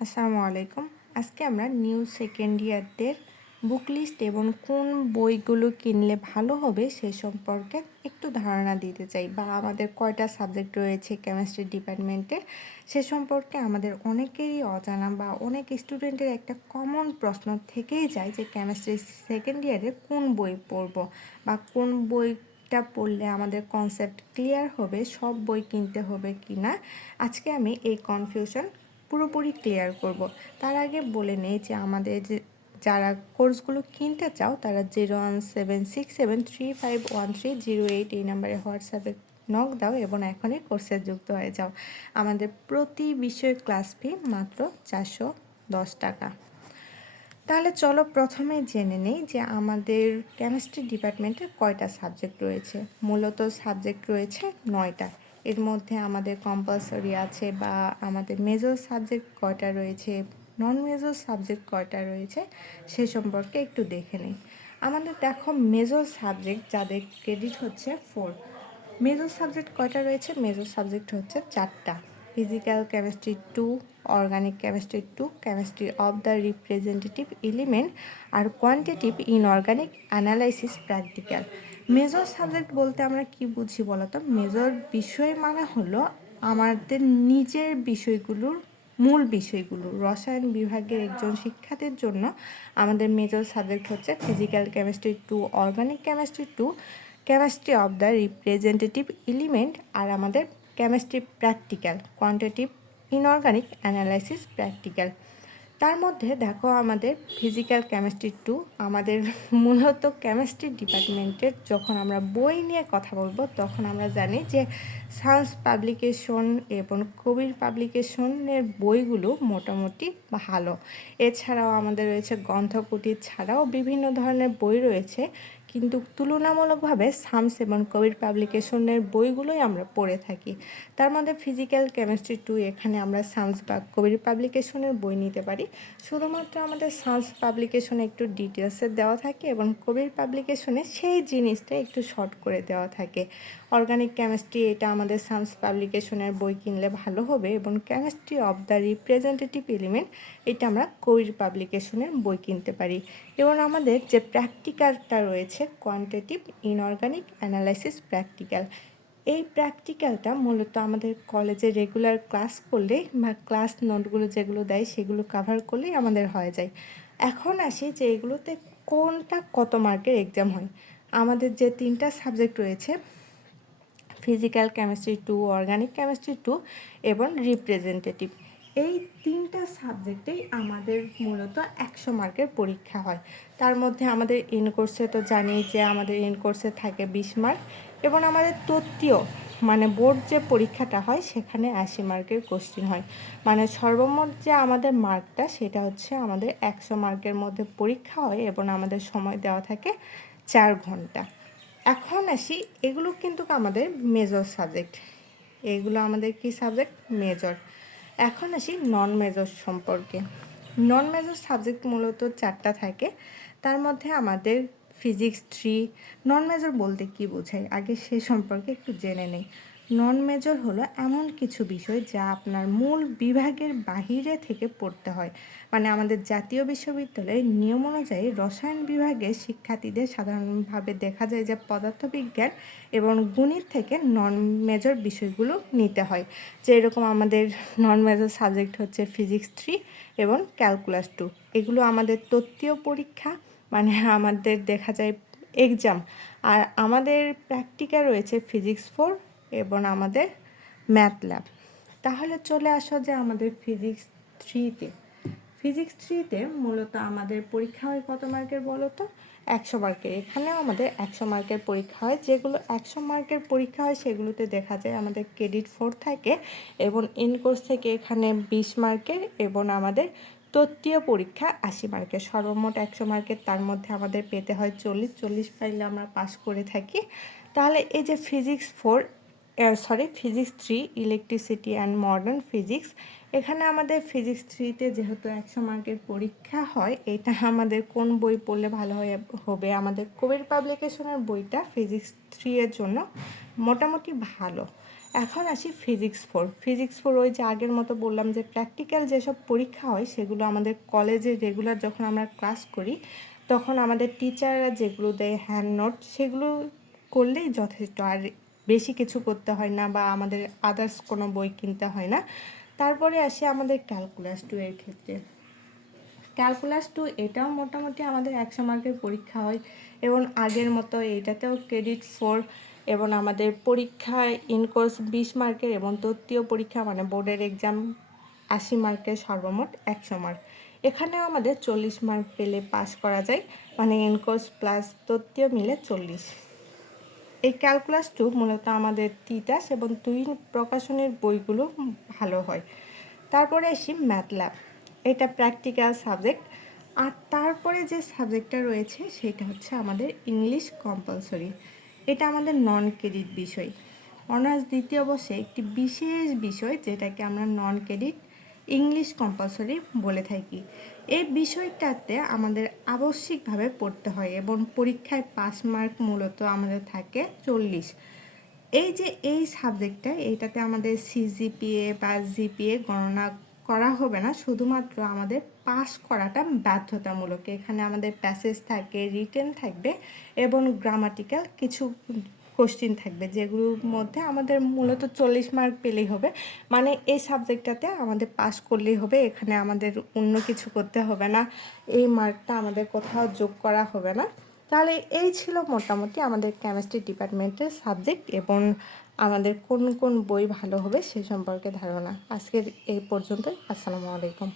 আসসালামু আলাইকুম। আজকে আমরা নিউ সেকেন্ড ইয়ারদের বুক লিস্ট এবং কোন বইগুলো কিনলে ভালো হবে সে সম্পর্কে একটু ধারণা দিতে চাই, বা আমাদের কয়টা সাবজেক্ট রয়েছে কেমিস্ট্রি ডিপার্টমেন্টে সে সম্পর্কে আমাদের অনেকেরই অজানা, বা অনেক স্টুডেন্টের একটা কমন প্রশ্ন থেকেই যায় যে কেমিস্ট্রি সেকেন্ড ইয়ারে কোন বই পড়ব, বা কোন বইটা পড়লে আমাদের কনসেপ্ট ক্লিয়ার হবে, সব বই কিনতে হবে কি না। আজকে আমি এই কনফিউশন পুরোপুরি ক্লিয়ার করব। তার আগে বলে নেই যে আমাদের যারা কোর্সগুলো কিনতে চাও তারা 01767351308 এই নাম্বারে হোয়াটসঅ্যাপে নক দাও এবং এখনই কোর্সে যুক্ত হয়ে যাও। আমাদের প্রতি বিষয় ক্লাস ফি মাত্র 410 টাকা। তাহলে চলো প্রথমে জেনে নেই যে আমাদের কেমিস্ট্রি ডিপার্টমেন্টে কয়টা সাবজেক্ট রয়েছে। মূলত সাবজেক্ট রয়েছে 9টা। এর মধ্যে আমাদের কম্পালসরি আছে, বা আমাদের মেজর সাবজেক্ট কয়টা রয়েছে, নন মেজর সাবজেক্ট কয়টা রয়েছে সে সম্পর্কে একটু দেখে নিই। আমাদের দেখো মেজর সাবজেক্ট যাদের ক্রেডিট হচ্ছে 4। মেজর সাবজেক্ট কয়টা রয়েছে? মেজর সাবজেক্ট হচ্ছে 4টা। Physical chemistry 2, organic chemistry 2, chemistry of the representative element, আর quantitative inorganic analysis practical. Major subject বলতে আমরা কি বুঝি বলতো? মেজর বিষয় মানে হলো আমাদের নিজের বিষয়গুলোর মূল বিষয়গুলো। রসায়ন বিভাগের একজন শিক্ষার্থীর জন্য আমাদের মেজর সাবজেক্ট হচ্ছে physical chemistry 2, organic chemistry 2, chemistry of the representative element, আর আমাদের chemistry practical, quantitative inorganic analysis practical. তার মধ্যে দেখো আমাদের ফিজিক্যাল কেমিস্ট্রি 2 আমাদের মূলত কেমিস্ট্রি ডিপার্টমেন্টের যখন আমরা বই নিয়ে কথা বলবো তখন আমরা জানি যে সায়েন্স পাবলিকেশন এবং কবির পাবলিকেশনের বইগুলো মোটামুটি ভালো। এছাড়াও আমাদের রয়েছে গ্রন্থকুটির ছাড়াও বিভিন্ন ধরনের বই রয়েছে, কিন্তু তুলনামূলকভাবে সায়েন্স এবং কবির পাবলিকেশনের বইগুলোই আমরা পড়ে থাকি। তার মধ্যে ফিজিক্যাল কেমিস্ট্রি 2 এখানে আমরা সায়েন্স বা কবির পাবলিকেশনের বই নিতে পারি। শুধুমাত্র আমাদের সায়েন্স পাবলিকেশনে একটু ডিটেলসে দেওয়া থাকে এবং কবির পাবলিকেশনে সেই জিনিসটা একটু শর্ট করে দেওয়া থাকে। অর্গানিক কেমিস্ট্রি এটা আমাদের সায়েন্স পাবলিকেশনের বই কিনলে ভালো হবে, এবং chemistry of the representative element এটা আমরা কবির পাবলিকেশনের বই কিনতে পারি। এবং আমাদের যে প্র্যাকটিক্যালটা রয়েছে কোয়ান্টিটিভ ইনঅর্গানিক অ্যানালাইসিস প্র্যাকটিক্যাল, এই প্র্যাকটিক্যালটা মূলত আমাদের কলেজে রেগুলার ক্লাস করলে বা ক্লাস নোটগুলো যেগুলো দেয় সেগুলো কাভার করলেই আমাদের হয়ে যায়। এখন আসি যে এগুলোতে কোনটা কত মার্কের এক্সাম হয়। আমাদের যে 3টা সাবজেক্ট রয়েছে ফিজিক্যাল কেমিস্ট্রি 2, অর্গানিক কেমিস্ট্রি 2 এবং রিপ্রেজেন্টেটিভ, এই 3টা সাবজেক্টেই আমাদের মূলত 100 মার্কের পরীক্ষা হয়। তার মধ্যে আমাদের ইন কোর্সে তো জানি যে আমাদের ইন কোর্সে থাকে 20 মার্ক, এবং আমাদের তত্ত্বীয় মানে বোর্ড যে পরীক্ষাটা হয় সেখানে 80 মার্কের কোশ্চেন হয়। মানে সর্বমোট যে আমাদের মার্কটা সেটা হচ্ছে আমাদের 100 মার্কের মধ্যে পরীক্ষা হয়, এবং আমাদের সময় দেওয়া থাকে 4 ঘন্টা। এখন আসি, এগুলো কিন্তু আমাদের মেজর সাবজেক্ট, এগুলো আমাদের কি সাবজেক্ট? মেজর। এখন আসি নন মেজর সম্পর্কে। নন মেজর সাবজেক্ট মূলত 4টা থাকে। তার মধ্যে আমাদের ফিজিক্স 3। নন মেজর বলতে কি বোঝায় আগে সে সম্পর্কে একটু জেনে নেই। নন মেজর হলো এমন কিছু বিষয় যা আপনার মূল বিভাগের বাহিরে থেকে পড়তে হয়। মানে আমাদের জাতীয় বিশ্ববিদ্যালয়ের নিয়ম অনুযায়ী রসায়ন বিভাগের শিক্ষার্থীদের সাধারণভাবে দেখা যায় যে পদার্থবিজ্ঞান এবং গণিত থেকে নন মেজর বিষয়গুলো নিতে হয়। যে এরকম আমাদের নন মেজর সাবজেক্ট হচ্ছে ফিজিক্স 3 এবং ক্যালকুলাস 2। এগুলো আমাদের তত্ত্বীয় পরীক্ষা, মানে আমাদের দেখা যায় এক্সাম। আর আমাদের প্র্যাকটিক্যাল রয়েছে ফিজিক্স 4 এবং আমাদের ম্যাথ ল্যাব। তাহলে চলে আসো যে আমাদের ফিজিক্স 3-তে। ফিজিক্স 3-তে মূলত আমাদের পরীক্ষা হয় কত মার্কের বলো তো? 100 মার্কের। এখানেও আমাদের 100 মার্কের পরীক্ষা হয়। যেগুলো 100 মার্কের পরীক্ষা হয় সেগুলোতে দেখা যায় আমাদের ক্রেডিট 4 থাকে, এবং ইন কোর্স থেকে এখানে 20 মার্কের, এবং আমাদের তত্ত্বীয় পরীক্ষা 80 মার্কের। সর্বমোট 100 মার্কের, তার মধ্যে আমাদের পেতে হয় 40 পাইলে আমরা পাস করে থাকি। তাহলে এই যে physics 3 electricity and modern physics, এখানে আমাদের ফিজিক্স 3-তে যেহেতু 100 মার্কের পরীক্ষা হয়, এটা আমাদের কোন বই পড়লে ভালো হবে? আমাদের কবির পাবলিকেশনের বইটা ফিজিক্স 3 এর জন্য মোটামুটি ভালো। এখন আসি ফিজিক্স 4 ওই যে আগের মতো বললাম যে প্র্যাকটিক্যাল যেসব পরীক্ষা হয় সেগুলো আমাদের কলেজে রেগুলার যখন আমরা ক্লাস করি তখন আমাদের টিচাররা যেগুলো দেয় হ্যান্ড নোট সেগুলো করলেই যথেষ্ট, আর বেশি কিছু করতে হয় না বা আমাদের আদার্স কোনো বই কিনতে হয় না। তারপরে আসি আমাদের ক্যালকুলাস 2 এর ক্ষেত্রে। ক্যালকুলাস 2 এটাও মোটামুটি আমাদের 100 মার্কের পরীক্ষা হয় এবং আগের মতো এটাতেও ক্রেডিট 4 এবং আমাদের পরীক্ষায় ইনকোর্স 20 মার্কের এবং তত্ত্বীয় পরীক্ষা মানে বোর্ডের এক্সাম 80 মার্কের, সর্বমোট 100 মার্ক। এখানেও আমাদের 40 মার্ক পেলে পাস করা যায়, মানে ইনকোর্স প্লাস তত্ত্বীয় মিলে 40। এই ক্যালকুলাস 2 মূলত আমাদের তিতাস এবং তুই প্রকাশনের বইগুলো ভালো হয়। তারপরে আসি ম্যাথল্যাব, এটা প্র্যাকটিক্যাল সাবজেক্ট। আর তারপরে যে সাবজেক্টটা রয়েছে সেটা হচ্ছে আমাদের ইংলিশ কম্পালসরি। এটা আমাদের নন ক্রেডিট বিষয়, অনার্স দ্বিতীয় বর্ষে একটি বিশেষ বিষয় যেটাকে আমরা নন ক্রেডিট ইংলিশ কম্পালসরি বলে থাকি। এই বিষয়টাতে আমাদের আবশ্যিকভাবে পড়তে হয় এবং পরীক্ষায় পাস মার্ক মূলত আমাদের থাকে 40। এই সাবজেক্টটা এইটাতে আমাদের সিজিপিএ বা জিপিএ গণনা করা হবে না, শুধুমাত্র আমাদের পাস করাটা বাধ্যতামূলক। এখানে আমাদের প্যাসেজ থাকে, রিটেন থাকবে এবং গ্রামাটিক্যাল কিছু কোশ্চিন থাকবে যেগুলোর মধ্যে আমাদের মূলত 40 মার্ক পেলেই হবে। মানে এই সাবজেক্টটাতে আমাদের পাস করলেই হবে, এখানে আমাদের অন্য কিছু করতে হবে না, এই মার্কটা আমাদের কোথাও যোগ করা হবে না। তাহলে এই ছিল মোটামুটি আমাদের কেমিস্ট্রি ডিপার্টমেন্টের সাবজেক্ট এবং আমাদের কোন কোন বই ভালো হবে সে সম্পর্কে ধারণা। আজকের এই পর্যন্তই। আসসালামু আলাইকুম।